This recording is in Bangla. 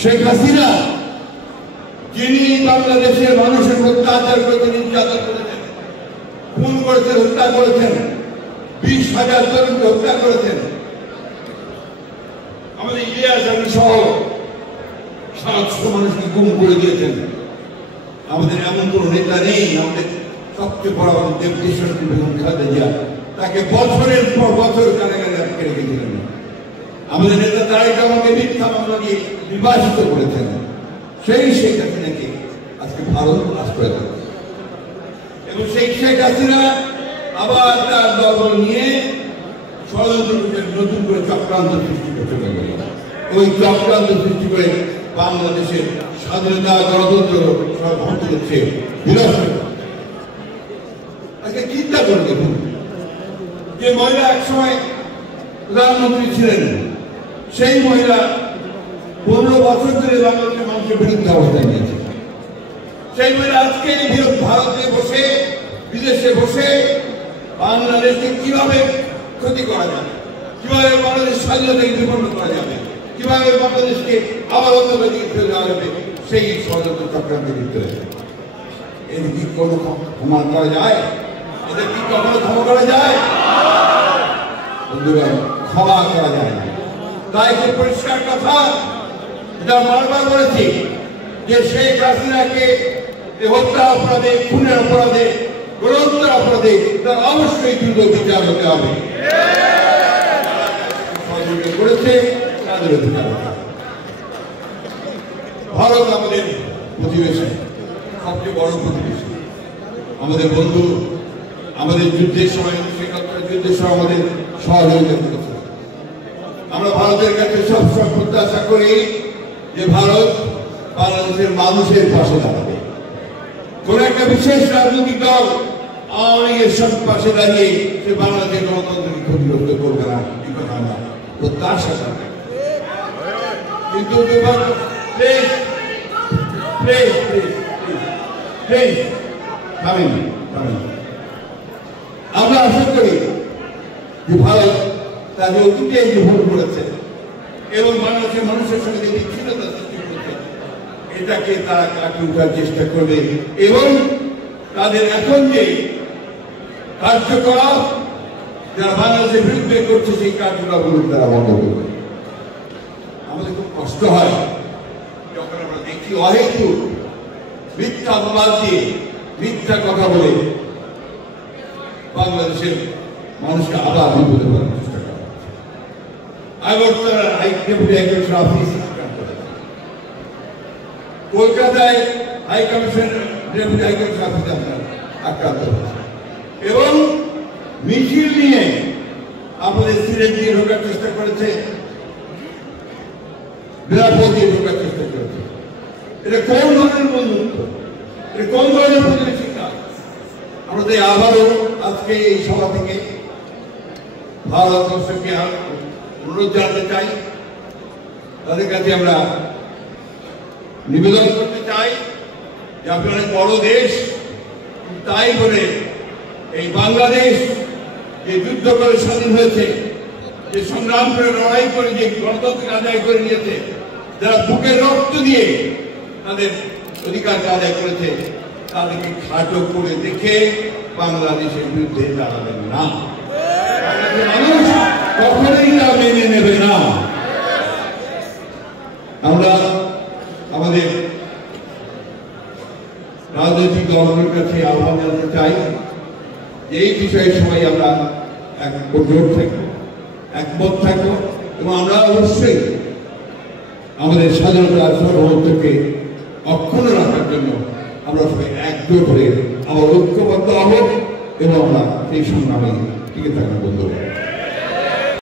শেখ হাসিনা যিনি বাংলাদেশের মানুষের অত্যাচার করেছেন, নির্যাতন করেছেন, খুন করেছেন, হত্যা করেছেন, 20,000 জনকে হত্যা করেছেন, আমাদের ইলিয়াস আলী সহ 700 মানুষকে গুম করে দিয়েছেন। আমাদের এমন কোন নেতা নেই, আমাদের সবচেয়ে বড় দেশনেত্রী বেগম খালেদা জিয়া তাকে বছরের পর বছর কারাগারে আটকে রেখেছিলেন। আমাদের নেতা তারেক রহমানকে মিথ্যা মামলা দিয়ে নির্বাসিত করেছেন। সেই শেখ হাসিনাকে আজকে ভারত আশ্রয় দেয় এবং সেই শেখ হাসিনা আবার তার দল নিয়ে ষড়যন্ত্র নতুন করে চক্রান্ত সৃষ্টি করতে গেল। ওই চক্রান্ত সৃষ্টি করে বাংলাদেশের স্বাধীনতা, গণতন্ত্র সব ভর্তি হচ্ছে বিনষ্ট। আজকে চিন্তা করে দেখুন, যে মহিলা একসময় প্রধানমন্ত্রী ছিলেন, সেই মহিলা 15 বছর ধরে বাংলাদেশের মানুষের বিরুদ্ধে অবস্থান নিয়েছে। সেই মহিলা আজকে ভারতে বসে, বিদেশে বসে বাংলাদেশকে কিভাবে ক্ষতি করা যাবে, কিভাবে বাংলাদেশ স্বাধীনতাকে বিপন্ন করা যাবে, কিভাবে বাংলাদেশকে আবার অন্য দিকে ফেলে দেওয়া যাবে, সেই ষড়যন্ত্র চক্রান্তে লিপ্ত হয়েছে। এর কি কোনো ক্ষমা করা যায়? এদের কি কখনো ক্ষমা করা যায়? বন্ধুরা, ক্ষমা করা যায় না। তাই খুব পরিষ্কার কথা, এটা বারবার বলেছি যে শেখ হাসিনাকে হত্যা অপরাধে, খুনের অপরাধে, গণহত্যার অপরাধে তার অবশ্যই দ্রুত বিচার হতে হবে। সহযোগিতা করেছে তাদের অধিকার। ভারত আমাদের প্রতিবেশী, সবচেয়ে বড় প্রতিবেশী, আমাদের বন্ধু। আমাদের যুদ্ধের সময়, যুদ্ধের সময় আমাদের সহযোগিতা করেছে। আমরা ভারতের কাছে সবসময় প্রত্যাশা করি যে ভারত বাংলাদেশের মানুষের পাশে দাঁড়াবে। কোন একটা বিশেষ রাজনৈতিক দল আওয়ামী লীগের সব পাশে দাঁড়িয়ে সে বাংলাদেশের গণতন্ত্রকে ক্ষতিগ্রস্ত করবে না, এই কথা আমরা প্রত্যাশা করি। কিন্তু আমরা আশা করি যে ভারত তার অতীতে যে ভুল করেছে এবং বাংলাদেশের মানুষের সঙ্গে যে বিচ্ছিন্নতা সৃষ্টি করেছে, এটাকে তারা কাটিয়ে উঠার চেষ্টা করবে এবং তাদের এখন যে কার্যকলাপ যারা বাংলাদেশের বিরুদ্ধে করছে, সেই কার্যকলাপগুলো তারা বন্ধ করবে। আমাদের খুব কষ্ট হয় যখন আমরা দেখি অহেতুক মিথ্যা অপবাদ দিয়ে, মিথ্যা কথা বলে বাংলাদেশের মানুষকে আবার বিপদে ফেলার চেষ্টা করা হচ্ছে। আগরতলার ডেপুটি হাই কমিশনার অফিস আক্রান্ত হয়েছে, কলকাতায় high commissioner deputy high commissioner office আক্রান্ত হয়েছে এবং মিছিল নিয়ে আমাদের সিলেট দিয়ে ঢোকার চেষ্টা করেছে, বেলাপুর দিয়ে ঢোকার চেষ্টা করেছে। এটা কোন ধরনের বন্ধুত্ব? এটা কোন ধরনের প্রতিবেশিতা? আমরা তাই আবারও আজকে এই সভা থেকে ভারতবর্ষকে অনুরোধ জানাতে চাই, তাদের কাছে আমরা নিবেদন করতে চাই যে আপনার অনেক বড় দেশ, তাই বলে এই বাংলাদেশ যে যুদ্ধ করে স্বাধীন হয়েছে, যে সংগ্রাম করে লড়াই করে যে গণতন্ত্র আদায় করে নিয়েছে, যারা বুকের রক্ত দিয়ে তাদের অধিকারকে আদায় করেছে, তাদেরকে খাটো করে দেখে বাংলাদেশের বিরুদ্ধে দাঁড়াবেন না। মানুষ কখনোই তা মেনে নেবে না। আমরা আমাদের রাজনৈতিক দলগুলোর কাছে আহ্বান জানাতে চাই যে এই বিষয়ে সবাই আমরা একমত থাকবো এবং আমরা অবশ্যই আমাদের স্বাধীনতার সার্বভৌমত্বকে অক্ষুণ্ণ রাখার জন্য আমরা সবাই একজোট হয়ে আবার ঐক্যবদ্ধ হব এবং আমরা এই সংগ্রামে টিকে থাকবো। বন্ধুরা।